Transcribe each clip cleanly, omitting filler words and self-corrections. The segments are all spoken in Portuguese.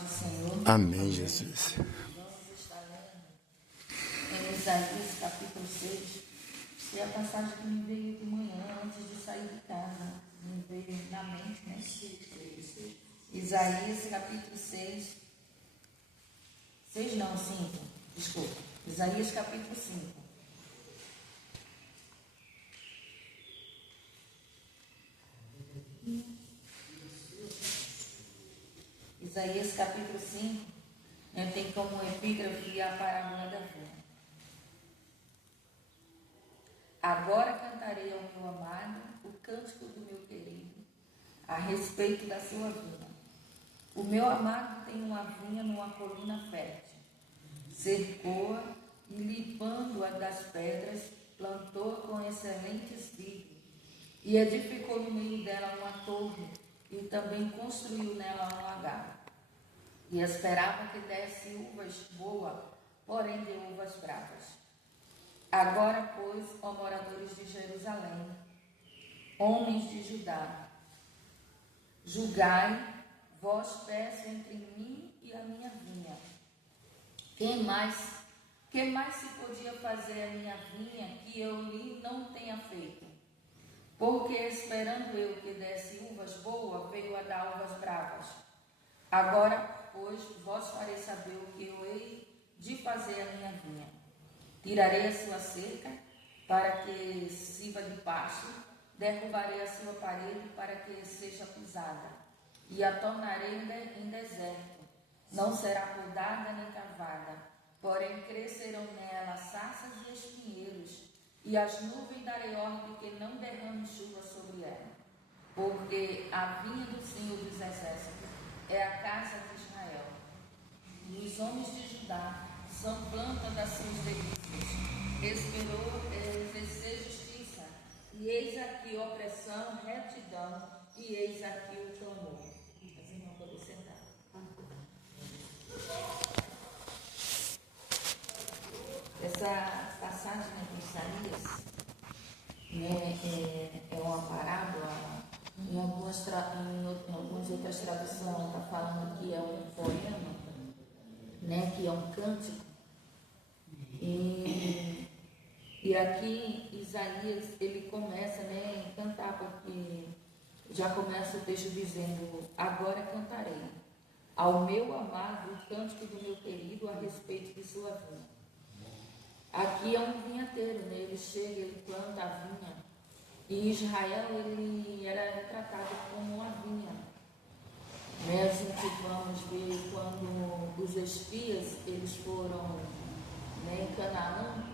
Senhor. Amém, Jesus. Vamos estar lendo em Isaías capítulo 6, que é a passagem que me veio de manhã antes de sair de casa. Me veio na mente, né? Isaías capítulo 6. 6 não, 5. Desculpa. Isaías capítulo 5. Isaías capítulo 5 tem como epígrafe a parábola da vinha. Agora cantarei ao meu amado o cântico do meu querido a respeito da sua vinha. O meu amado tem uma vinha numa colina fértil, cercou-a e limpando-a das pedras, plantou-a com excelentes vidros e edificou no meio dela uma torre e também construiu nela um lagar. E esperava que desse uvas boas, porém deu uvas bravas. Agora, pois, ó moradores de Jerusalém, homens de Judá, julgai, vós peço entre mim e a minha vinha. Que mais se podia fazer a minha vinha que eu lhe não tenha feito? Porque esperando eu que desse uvas boas, veio a dar uvas bravas. Agora, pois, vós farei saber o que eu hei de fazer a minha vinha. Tirarei a sua cerca, para que sirva de pasto, derrubarei a sua parede, para que seja pisada, e a tornarei em deserto. Não será podada nem cavada, porém crescerão nela sarças e espinheiros, e as nuvens darei ordem que não derrame chuva sobre ela. Porque a vinha do Senhor dos Exércitos é a casa de Israel, e os homens de Judá são planta das suas delícias. Esperou exercer justiça, e eis aqui opressão, retidão, e eis aqui o clamor. As irmãs podem sentar. Essa passagem de Isaías é uma parábola. Em algumas outras traduções está falando que é um poema, que é um cântico. E aqui Isaías ele começa a cantar, porque já começa o texto dizendo: agora cantarei ao meu amado o cântico do meu querido a respeito de sua vinha. Aqui é um vinhateiro, ele chega, ele planta a vinha. E Israel ele era retratado como uma vinha. A gente vamos ver quando os espias eles foram em Canaã,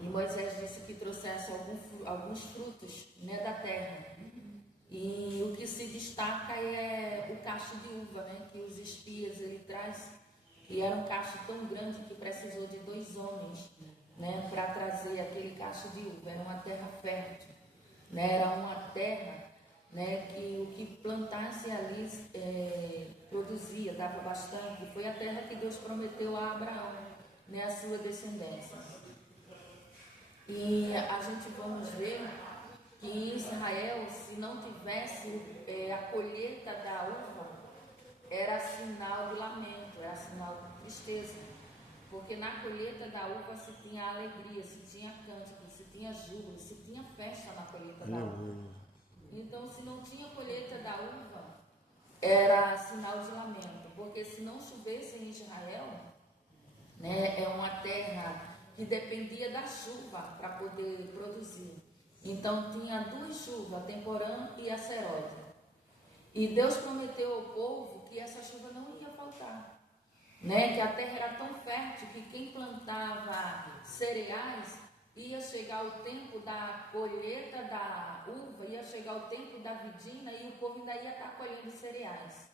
e Moisés disse que trouxesse alguns frutos da terra. E o que se destaca é o cacho de uva, que os espias ele traz, e era um cacho tão grande que precisou de 2 homens para trazer aquele cacho de uva. Era uma terra fértil, era uma terra que o que plantasse ali produzia, dava bastante. Foi a terra que Deus prometeu a Abraão, a sua descendência. E a gente vamos ver que em Israel, se não tivesse a colheita da uva, era sinal de lamento, era sinal de tristeza. Porque na colheita da uva se tinha alegria, se tinha cântico, se tinha júbilo, se tinha festa na colheita da uva. Então, se não tinha colheita da uva, era sinal de lamento. Porque se não chovesse em Israel, é uma terra que dependia da chuva para poder produzir. Então, tinha 2 chuvas, a temporã e a seródia. E Deus prometeu ao povo que essa chuva não ia faltar. Que a terra era tão fértil que quem plantava cereais, ia chegar o tempo da colheita da uva, ia chegar o tempo da vidina e o povo ainda ia estar colhendo cereais.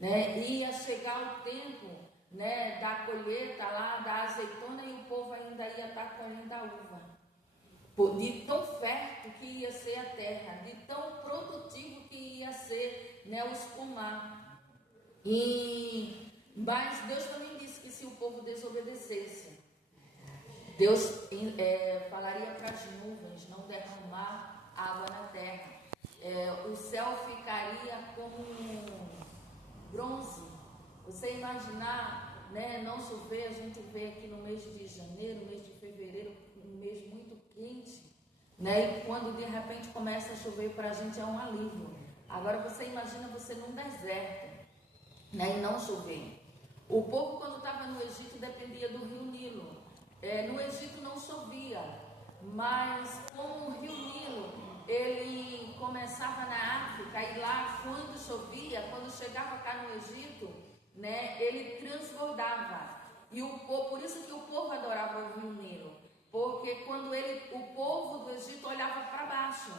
Ia chegar o tempo da colheita lá da azeitona e o povo ainda ia estar colhendo a uva. De tão fértil que ia ser a terra, de tão produtivo que ia ser os pomar. Mas Deus também disse que se o povo desobedecesse, Deus falaria para as nuvens não derramar água na terra. O céu ficaria como bronze, Você imaginar, né, não chover, a gente vê aqui no mês de janeiro, mês de fevereiro, um mês muito quente, né? E quando de repente começa a chover, para a gente é um alívio. Agora você imagina você num deserto, né, e não chover. O povo, quando estava no Egito, dependia do rio Nilo. No Egito não chovia, mas como o rio Nilo, ele começava na África, e lá quando chovia, quando chegava cá no Egito, né, ele transbordava. E o povo, por isso que o povo adorava o rio Nilo, porque quando o povo do Egito olhava para baixo,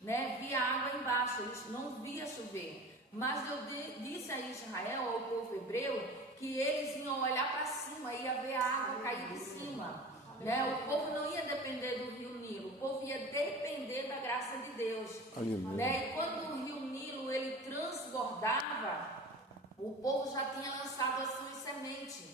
né, via água embaixo, eles não via chover. Mas Deus disse a Israel, ao povo hebreu, que eles iam olhar para cima, ia ver a água cair de cima, né? O povo não ia depender do rio Nilo, o povo ia depender da graça de Deus, né? E quando o rio Nilo ele transbordava, o povo já tinha lançado as suas sementes,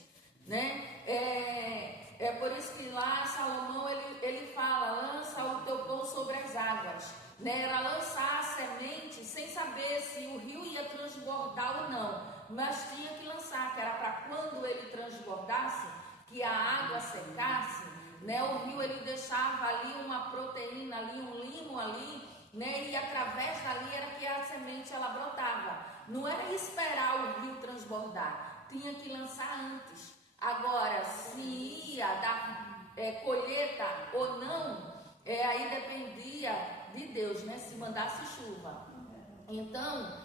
né? É por isso que lá Salomão ele fala: lança o teu pão sobre as águas, né? Era lançar a semente sem saber se o rio ia transbordar ou não, mas tinha que lançar, que era para quando ele transbordasse, que a água secasse, né? O rio ele deixava ali uma proteína ali, um limo ali, né? E através dali era que a semente ela brotava. Não era esperar o rio transbordar, tinha que lançar antes. Agora, se ia dar colheita ou não, aí dependia de Deus, né? Se mandasse chuva. Então,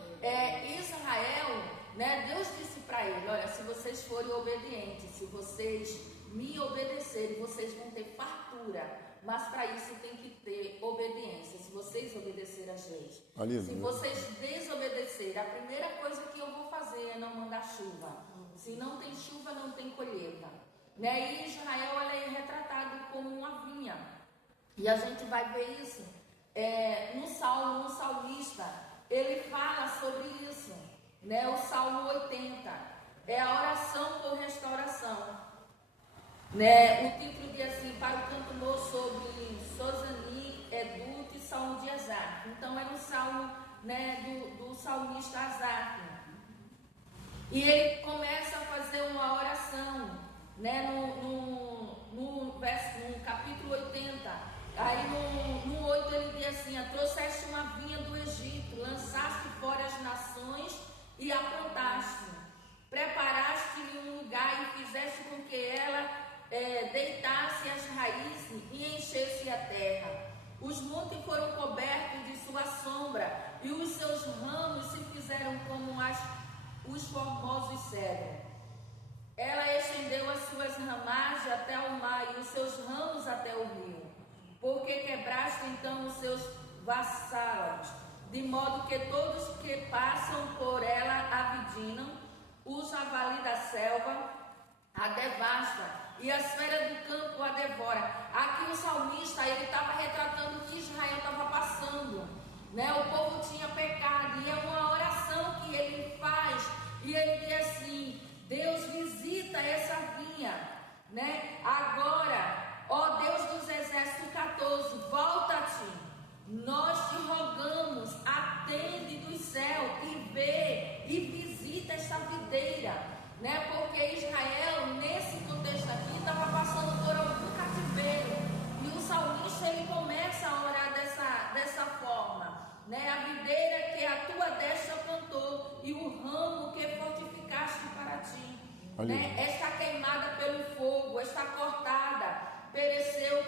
Israel, né? Deus disse para ele: olha, se vocês forem obedientes, se vocês me obedecerem, vocês vão ter fartura. Mas para isso tem que ter obediência. Se vocês obedecerem às leis, se vocês desobedecerem, a primeira coisa que eu vou fazer é não mandar chuva. Se não tem chuva, não tem colheita, né? E Israel é retratado como uma vinha. E a gente vai ver isso no Salmo, no salmista, ele fala sobre isso, né? O Salmo 80 é a oração por restauração, né? O título diz assim: para o cantor sobre Sozani, Edute e Salmo de Asaf. Então é um salmo, né, do salmista Asaf. E ele começa a fazer uma oração, né, no capítulo 80. Aí no 8 ele diz assim: trouxeste uma vinha do Egito, lançaste fora as nações e a plantaste, preparaste-lhe um lugar e fizeste com que ela deitasse as raízes e enchesse a terra. Os montes foram cobertos de sua sombra e os seus ramos se fizeram como os formosos cedros. Ela estendeu as suas ramagens até o mar e os seus ramos até o rio. Porque quebraste então os seus vassalos, de modo que todos que passam por ela a vidinam, o javali da selva a devasta e as feras do campo a devora. Aqui o salmista ele estava retratando o que Israel estava passando, né? O povo tinha pecado e é uma oração que ele faz e ele diz assim: Deus visita essa vinha, né? Agora, ó Deus dos exércitos, 14, volta-te, nós te rogamos, atende dos céus e vê e visita esta videira, né? Porque Israel, nesse contexto aqui, estava passando por algum cativeiro e o salmista ele começa a orar dessa forma, né? A videira que a tua destra plantou e o ramo que fortificaste para ti, né? Está queimada pelo fogo, está cortada, pereceu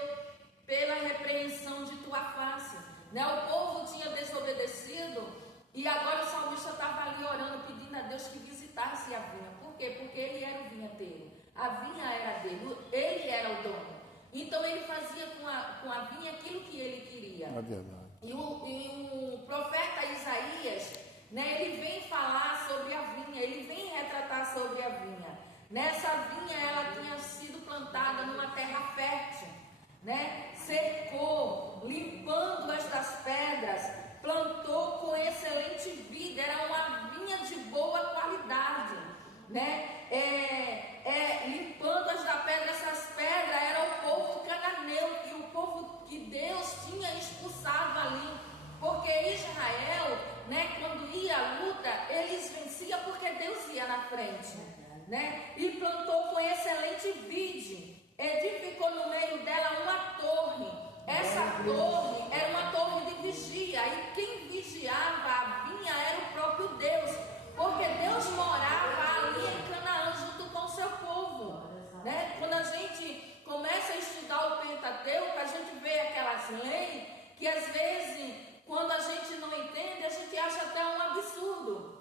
pela repreensão de tua face, né? O povo tinha desobedecido e agora o salmista estava ali orando, pedindo a Deus que visitasse a vinha. Por quê? Porque ele era o vinhateiro, a vinha era dele, ele era o dono. Então ele fazia com a vinha aquilo que ele queria. É verdade. E o profeta Isaías, né, ele vem falar sobre a vinha, ele vem retratar sobre a vinha. Nessa vinha ela tinha sido plantada numa terra fértil, né? Secou, limpando estas pedras, plantou com excelente vida, era uma vinha de boa qualidade, né? Limpando as da pedra, essas pedras era o povo cananeu e o povo que Deus tinha expulsado ali, porque Israel, né, quando ia à luta, eles venciam porque Deus ia na gente, né? E plantou com excelente vide, edificou no meio dela uma torre. Essa torre era uma torre de vigia, e quem vigiava a vinha era o próprio Deus, porque Deus morava ali em Canaã junto com o seu povo, né? Quando a gente começa a estudar o Pentateuco, a gente vê aquelas leis que às vezes, quando a gente não entende, a gente acha até um absurdo.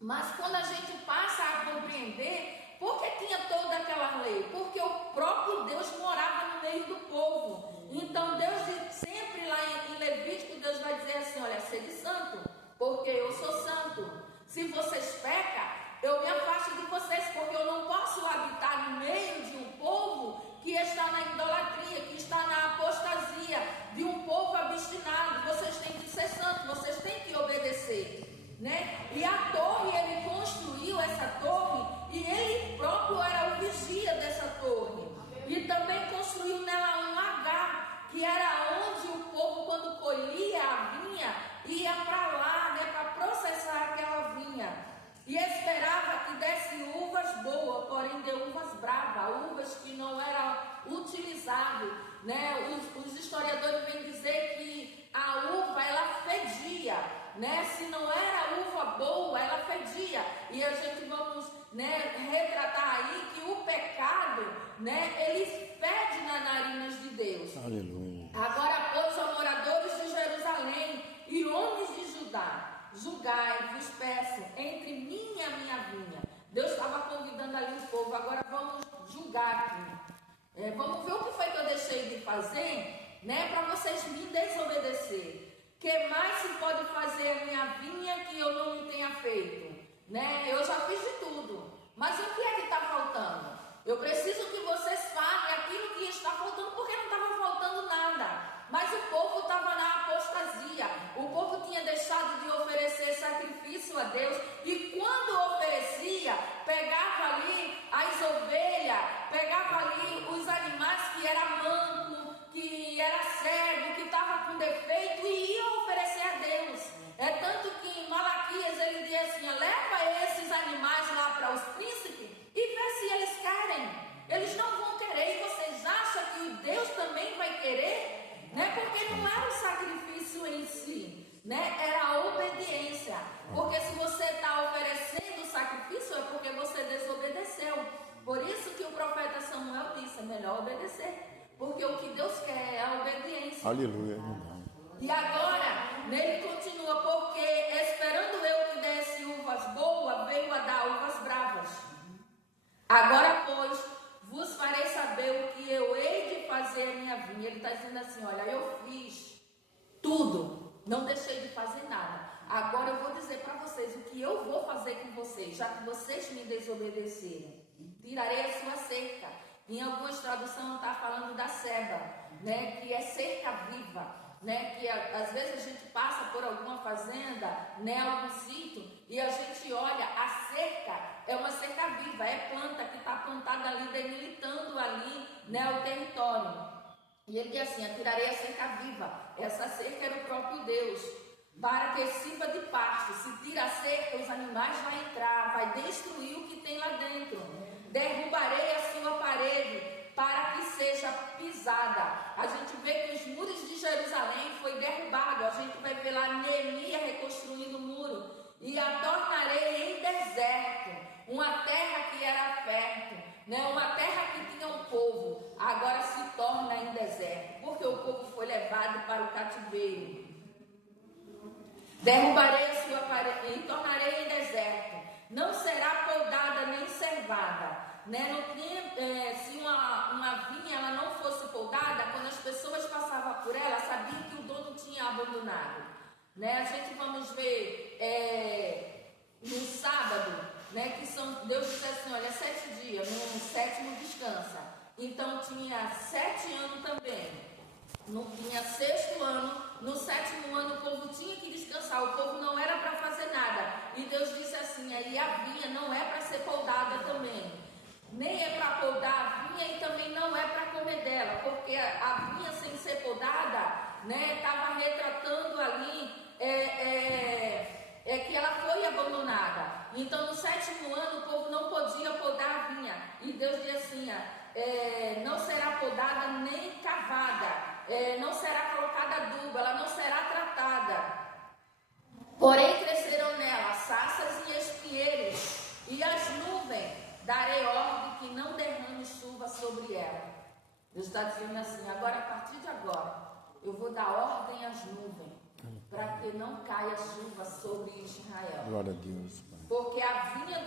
Mas quando a gente passa a compreender, por que tinha toda aquela lei? Porque o próprio Deus morava no meio do povo. Então Deus sempre lá em Levítico, Deus vai dizer assim: olha, sede santo, porque eu sou santo. Se vocês pecam, eu me afasto de vocês, porque eu não posso habitar no meio de um povo que está na idolatria, que está na apostasia, de um povo obstinado. Vocês têm que ser santos, vocês têm que obedecer, né? E a torre, ele construiu essa torre, e ele próprio era o vigia dessa torre. E também construiu nela um lagar, que era onde o povo, quando colhia a vinha, ia para lá, né, para processar aquela vinha. E esperava que desse uvas boas, porém de uvas bravas, uvas que não eram utilizáveis, né? Os historiadores vêm dizer que a uva, ela fedia, né? Se não era uva boa, ela fedia. E a gente vamos, né, retratar aí que o pecado, né, ele fede nas narinas de Deus. Aleluia. Agora, pois, ó moradores de Jerusalém e homens de Judá, julgai-vos, peço, entre mim e a minha vinha. Deus estava convidando ali o povo. Agora vamos julgar aqui. Vamos ver o que foi que eu deixei de fazer, né, para vocês me desobedecer. Que mais se pode fazer a minha vinha que eu não me tenha feito? Né? Eu já fiz de tudo. Mas o que é que está faltando? Eu preciso que vocês falem aquilo que está faltando, porque não estava faltando nada. Mas o povo estava na apostasia. O povo tinha deixado de oferecer sacrifício a Deus. E quando oferecia, pegava ali as ovelhas, pegava ali os animais que era manco, que era cego, que estava com defeito, e ia oferecer a Deus. É tanto que em Malaquias ele diz assim: leva esses animais lá para os príncipes e vê se eles querem. Eles não vão querer. E vocês acham que Deus também vai querer? Né? Porque não era o sacrifício em si, né? Era a obediência. Porque se você está oferecendo o sacrifício, é porque você desobedeceu. Por isso que o profeta Samuel disse: é melhor obedecer, porque o que Deus quer é a obediência. Aleluia. E agora, nele continua: porque esperando eu que desse uvas boas, veio a dar uvas bravas. Agora, pois, vos farei saber o que eu hei de fazer a minha vinha. Ele está dizendo assim: olha, eu fiz tudo, não deixei de fazer nada. Agora eu vou dizer para vocês o que eu vou fazer com vocês, já que vocês me desobedeceram. Tirarei a sua cerca. Em algumas traduções está falando da ceba, né, que é cerca viva. Né, que às vezes a gente passa por alguma fazenda, né, algum sítio, e a gente olha, a cerca é uma cerca viva, é planta que está plantada ali, delimitando ali, né, o território. E ele diz assim: atirarei a cerca viva. Essa cerca era o próprio Deus, para que sirva de pasto. Se tira a cerca, os animais vão entrar, vai destruir o que tem lá dentro. Derrubarei a sua parede, para que seja pisada. A gente vê que os muros de Jerusalém foi derrubado. A gente vai ver lá Neemias reconstruindo o muro. E a tornarei em deserto, uma terra que era fértil, né? Uma terra que tinha um povo, agora se torna em deserto, porque o povo foi levado para o cativeiro. Derrubarei a sua parede e tornarei em deserto. Não será podada nem servada. Né? No tempo, se uma vinha ela não fosse podada, quando as pessoas passavam por ela, sabiam que o dono tinha abandonado. Né? A gente vamos ver no sábado, né, que Deus disse assim: olha, 7 dias, no 7º descansa. Então tinha 7 anos também. Não tinha 6º ano, no 7º ano o povo tinha que descansar, o povo não era para fazer nada. E Deus disse assim: aí a vinha não é para ser podada também. Nem é para podar a vinha e também não é para comer dela, porque a vinha sem ser podada, né, estava retratando ali que ela foi abandonada. Então no 7º ano o povo não podia podar a vinha. E Deus diz assim, não será podada nem cavada, não será colocada adubo, ela não será tratada. Porém crescerão nela sarças e espinheiros, e as nuvens darei ordem que não derrame chuva sobre ela. Deus está dizendo assim, agora a partir de agora, eu vou dar ordem às nuvens, para que não caia chuva sobre Israel. Glória a Deus, Pai. Porque a vinha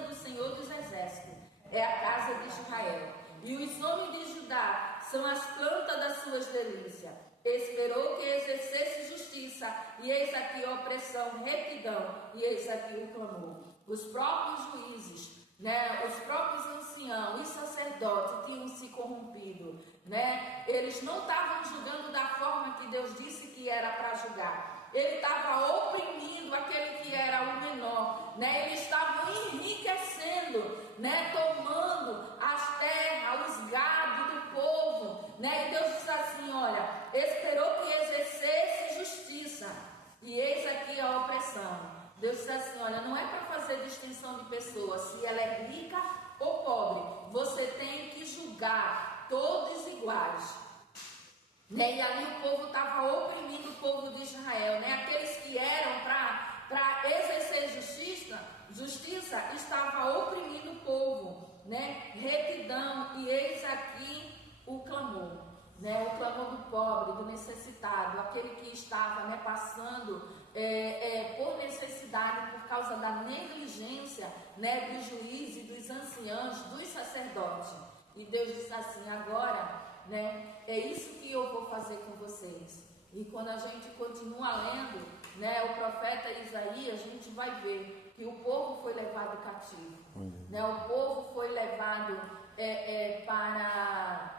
do Senhor dos Exércitos é a casa de Israel, e os homens de Judá são as plantas das suas delícias. Esperou que exercesse justiça, e eis aqui a opressão, retidão, e eis aqui o clamor. Os próprios juízes, os próprios anciãos e sacerdotes tinham se corrompido, eles não estavam julgando da forma que Deus disse que era para julgar. Ele estava oprimindo aquele que era o menor, eles estavam enriquecendo, tomando as terras, os gados do povo, e Deus disse assim, olha, esperou que exercesse justiça, e eis aqui a opressão. Deus disse assim, olha, não é para fazer distinção de pessoas, se ela é rica ou pobre, você tem que julgar todos iguais. E ali o povo estava oprimindo o povo de Israel, aqueles que eram para exercer justiça estavam oprimindo o povo, retidão, e eis aqui o clamor, o clamor do pobre, do necessitado, aquele que estava passando por necessidade por causa da negligência dos juízes, dos anciãos, dos sacerdotes. E Deus disse assim, agora é isso que eu vou fazer com vocês. E quando a gente continua lendo o profeta Isaías, a gente vai ver que o povo foi levado cativo, o povo foi levado para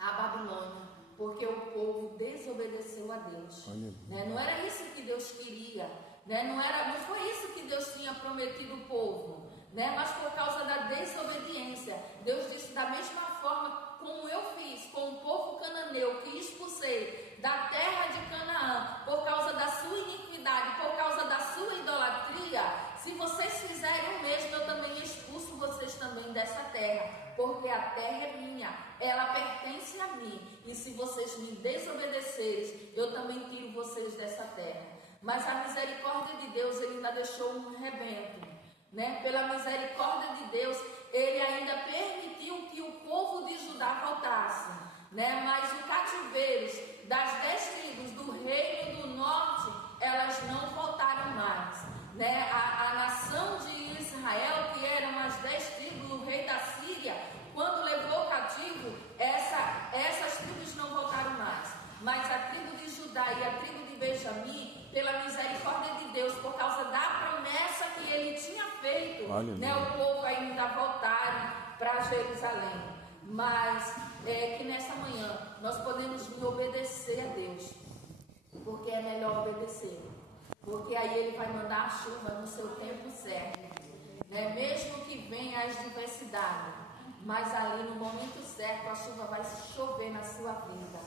a Babilônia, porque o povo desobedeceu a Deus. Não era isso que Deus queria, não foi isso que Deus tinha prometido ao povo, mas por causa da desobediência, Deus disse, da mesma forma como eu fiz com o povo cananeu, que expulsei da terra de Canaã, por causa da sua iniquidade, por causa da sua idolatria, se vocês fizerem o mesmo, eu também expulso vocês também dessa terra, porque a terra é minha, ela pertence a mim, e se vocês me desobedecerem, eu também tiro vocês dessa terra. Mas a misericórdia de Deus, ele ainda deixou um rebento, pela misericórdia de Deus, ele ainda permitiu que o povo de Judá voltasse, mas os cativeiros das 10 tribos do reino do norte, elas não voltaram mais, a nação de Israel, que eram as 10 tribos do rei da Síria, quando levou cativo, essas tribos não voltaram mais, mas a tribo de Judá e a tribo de Benjamim, pela misericórdia de Deus, por causa da promessa que ele tinha feito, o povo ainda voltaram para Jerusalém. Mas que nessa manhã nós podemos vir obedecer a Deus, porque é melhor obedecer, porque aí ele vai mandar a chuva no seu tempo certo, mesmo que venha as diversidades, mas ali no momento certo a chuva vai chover na sua vida,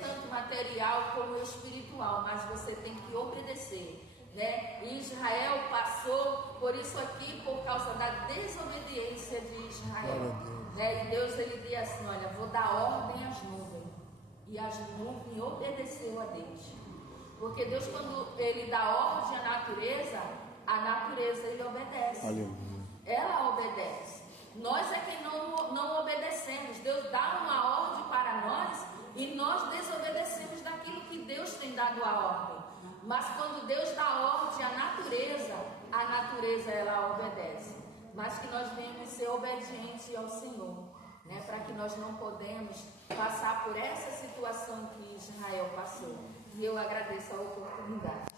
tanto material como espiritual, mas você tem que obedecer. Israel passou por isso aqui por causa da desobediência de Israel, e Deus ele diz assim, olha, vou dar ordem às nuvens, e as nuvens obedeceu a Deus, porque Deus, quando ele dá ordem à natureza, a natureza ele obedece, ela obedece. Nós é quem não obedecemos. Deus dá uma ordem para nós e nós desobedecemos daquilo que Deus tem dado a ordem. Mas quando Deus dá ordem à natureza ela obedece. Mas que nós venhamos ser obedientes ao Senhor, para que nós não podemos passar por essa situação que Israel passou. E eu agradeço a oportunidade.